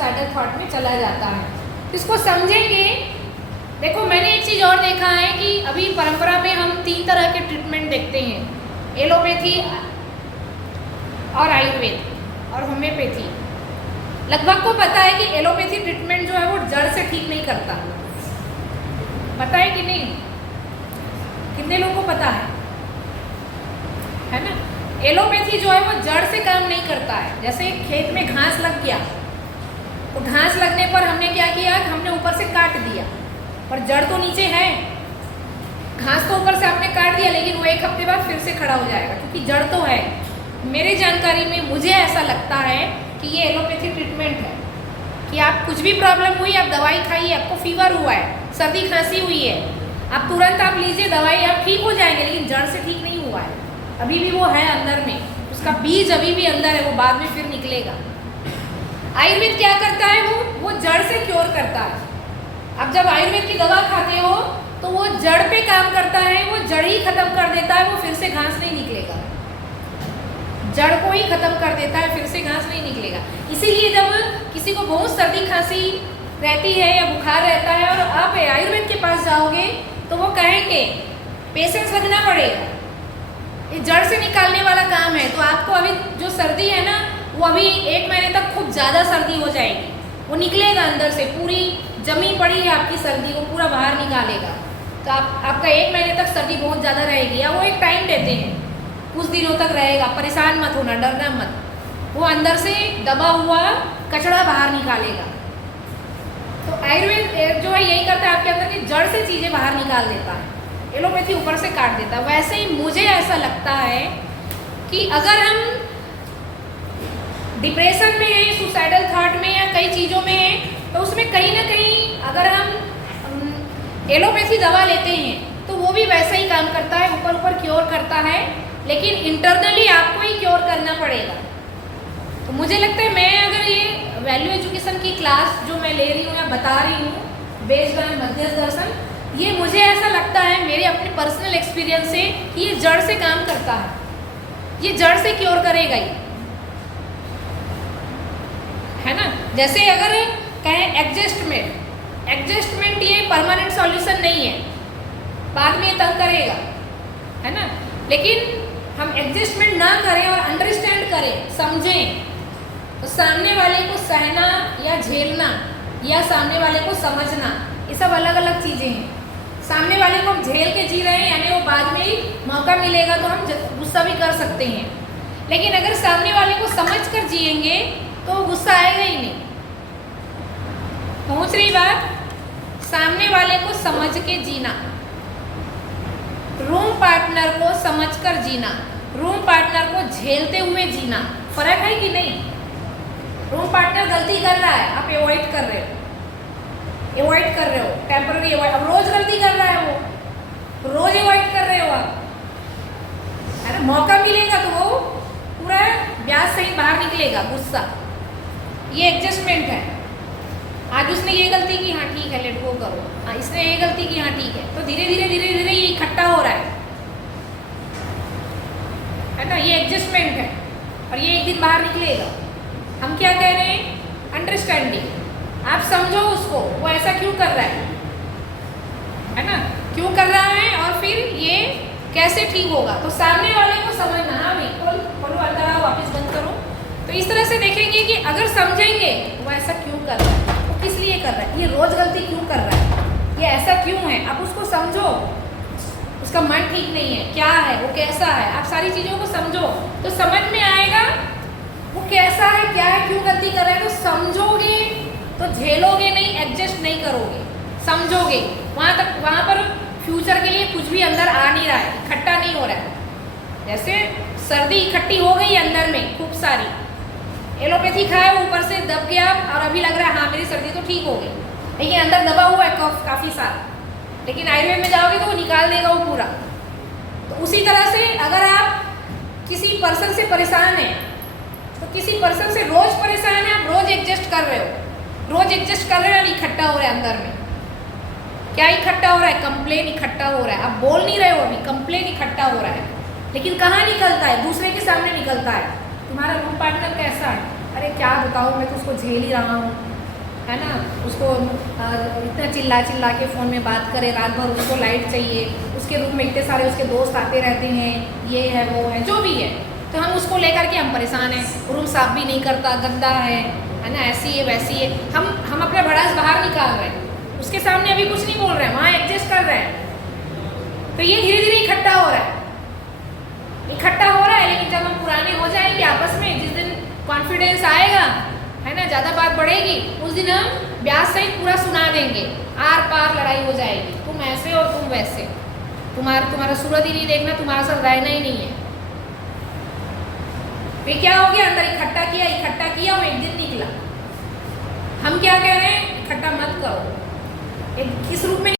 Suicidal thought में चला जाता है। इसको समझेंगे। देखो मैंने एक चीज़ और देखा है कि अभी परंपरा में हम 3 तरह के ट्रीटमेंट देखते हैं, एलोपैथी और आयुर्वेद और होम्योपैथी। लगभग को पता है कि एलोपैथी ट्रीटमेंट जो है वो जड़ से ठीक नहीं करता, पता है कि नहीं? कितने लोगों को पता है ना? एलोपैथी जो है वो जड़ से काम नहीं करता है। जैसे खेत में घास लग गया तो घास लगने पर हमने क्या किया कि हमने ऊपर से काट दिया, पर जड़ तो नीचे है। घास तो ऊपर से आपने काट दिया लेकिन वो 1 हफ्ते बाद फिर से खड़ा हो जाएगा क्योंकि जड़ तो है। मेरी जानकारी में मुझे ऐसा लगता है कि ये एलोपैथी ट्रीटमेंट है कि आप कुछ भी प्रॉब्लम हुई, आप दवाई खाइए, आपको फीवर हुआ है, सर्दी खांसी हुई है, आप तुरंत आप लीजिए दवाई, आप ठीक हो जाएंगे, लेकिन जड़ से ठीक नहीं हुआ है। अभी भी वो है अंदर में, उसका बीज अभी भी अंदर है, वो बाद में फिर निकलेगा। आयुर्वेद क्या करता है? वो जड़ से क्योर करता है। अब जब आयुर्वेद की दवा खाते हो तो वो जड़ पे काम करता है, वो जड़ ही खत्म कर देता है, वो फिर से घास नहीं निकलेगा। जड़ को ही खत्म कर देता है, फिर से घास नहीं निकलेगा। इसीलिए जब किसी को बहुत सर्दी खांसी रहती है या बुखार रहता है और आप आयुर्वेद के पास जाओगे तो वो कहेंगे पेशेंस लगना पड़ेगा, ये जड़ से निकालने वाला काम है। तो आपको अभी जो सर्दी है ना, वो अभी 1 महीने तक खूब ज़्यादा सर्दी हो जाएगी, वो निकलेगा अंदर से, पूरी जमी पड़ी है आपकी सर्दी को पूरा बाहर निकालेगा। तो आपका 1 महीने तक सर्दी बहुत ज़्यादा रहेगी, या वो एक टाइम देते हैं, कुछ दिनों तक रहेगा, परेशान मत होना, डरना मत, वो अंदर से दबा हुआ कचरा बाहर निकालेगा। तो आयुर्वेद जो है यही करता है, आपके अंदर की जड़ से चीज़ें बाहर निकाल देता है, एलोपैथी ऊपर से काट देता है। वैसे ही मुझे ऐसा लगता है कि अगर हम डिप्रेशन में हैं, सुसाइडल थॉट में या कई चीज़ों में हैं, तो उसमें कहीं ना कहीं अगर हम एलोपैथी दवा लेते हैं तो वो भी वैसा ही काम करता है, ऊपर ऊपर क्योर करता है, लेकिन इंटरनली आपको ही क्योर करना पड़ेगा। तो मुझे लगता है मैं अगर ये वैल्यू एजुकेशन की क्लास जो मैं ले रही हूँ या बता रही हूँ बेस्ड ऑन मध्यस्थ दर्शन, ये मुझे ऐसा लगता है मेरे अपने पर्सनल एक्सपीरियंस से कि ये जड़ से काम करता है, ये जड़ से क्योर करेगा ही, है ना? जैसे अगर कहें एडजस्टमेंट ये परमानेंट सॉल्यूशन नहीं है, बाद में ये तंग करेगा, है ना? लेकिन हम एडजस्टमेंट ना करें और अंडरस्टैंड करें, समझें, तो सामने वाले को सहना या झेलना या सामने वाले को समझना, ये सब अलग अलग चीज़ें हैं। सामने वाले को हम झेल के जी रहे हैं, यानी वो बाद में ही मौका मिलेगा तो हम गुस्सा भी कर सकते हैं, लेकिन अगर सामने वाले को समझ कर जिएंगे तो गुस्सा आएगा ही नहीं। पहुंच रही बात? सामने वाले को समझ के जीना, रूम पार्टनर को समझकर जीना, रूम पार्टनर को झेलते हुए जीना, फर्क है कि नहीं? रूम पार्टनर गलती कर रहा है, आप अवॉइड कर रहे हो, टेम्पररी अवॉइड। अब रोज गलती कर रहा है, वो रोज अवॉइड कर रहे हो आप, है ना? मौका मिलेगा तो वो पूरा ब्याज से ही बाहर निकलेगा गुस्सा। ये एडजस्टमेंट है। आज उसने ये गलती की, हाँ ठीक है, लेट गो करो। हाँ इसने ये गलती की, हाँ ठीक है। तो धीरे धीरे ये इकट्ठा हो रहा है ना? ये एडजस्टमेंट है और ये एक दिन बाहर निकलेगा। हम क्या कह रहे हैं? अंडरस्टैंडिंग। आप समझो उसको, वो ऐसा क्यों कर रहा है ना? क्यों कर रहा है और फिर ये कैसे ठीक होगा। तो सामने वाले को समझना, हाँ भाई खोलो अंदर आओ, वापस बंद करो। तो इस तरह से देखेंगे कि अगर समझेंगे वो ऐसा क्यों कर रहा है, वो किस लिए कर रहा है, ये रोज गलती क्यों कर रहा है, ये ऐसा क्यों है। आप उसको समझो, उसका मन ठीक नहीं है, क्या है, वो कैसा है, आप सारी चीज़ों को समझो तो समझ में आएगा वो कैसा है, क्या है, क्यों गलती कर रहा है। तो समझोगे तो झेलोगे नहीं, एडजस्ट नहीं करोगे, समझोगे। वहाँ पर फ्यूचर के लिए कुछ भी अंदर आ नहीं रहा है, इकट्ठा नहीं हो रहा है। जैसे सर्दी इकट्ठी हो गई अंदर में खूब सारी, एलोपैथी खाए ऊपर से दब गया और अभी लग रहा है हाँ मेरी सर्दी तो ठीक हो गई, लेकिन अंदर दबा हुआ है कफ काफ़ी सारा। लेकिन आयुर्वेद में जाओगे तो वो निकाल देगा वो पूरा। तो उसी तरह से अगर आप किसी पर्सन से परेशान हैं तो किसी पर्सन से रोज परेशान है, आप रोज एडजस्ट कर रहे हो, रोज एडजस्ट कर रहे हो, इकट्ठा हो रहा है अंदर में। क्या इकट्ठा हो रहा है? कंप्लेन इकट्ठा हो रहा है। आप बोल नहीं रहे हो अभी, कंप्लेन इकट्ठा हो रहा है। लेकिन कहाँ निकलता है? दूसरे के सामने निकलता है। तुम्हारा रूम पार्टनर कैसा है? अरे क्या बताओ, मैं तो उसको झेल ही रहा हूँ, है ना, उसको इतना चिल्ला चिल्ला के फ़ोन में बात करे, रात भर उसको लाइट चाहिए, उसके रूम में इतने सारे उसके दोस्त आते रहते हैं, ये है वो है जो भी है, तो हम उसको लेकर के हम परेशान हैं। रूम साफ भी नहीं करता, गंदा है ना, ऐसी है वैसी है। हम अपना भड़ास बाहर निकाल रहे हैं, उसके सामने अभी कुछ नहीं बोल रहे हैं, वहाँ एडजस्ट कर रहे हैं। तो ये धीरे धीरे इकट्ठा हो रहा है, लेकिन जब हम पुराने हो जाएंगे आपस में, जिस दिन कॉन्फिडेंस आएगा, है ना, ज़्यादा बात बढ़ेगी, उस दिन हम ब्याज सहित पूरा सुना देंगे, आर पार लड़ाई हो जाएगी, तुम ऐसे और तुम वैसे, तुम्हारा सूरत ही नहीं देखना, तुम्हारा साथ रहना ही नहीं है। फिर क्या हो गया, अंदर इकट्ठा किया वो एक दिन निकला। हम क्या कह रहे हैं, इकट्ठा मत करो, इस रूप में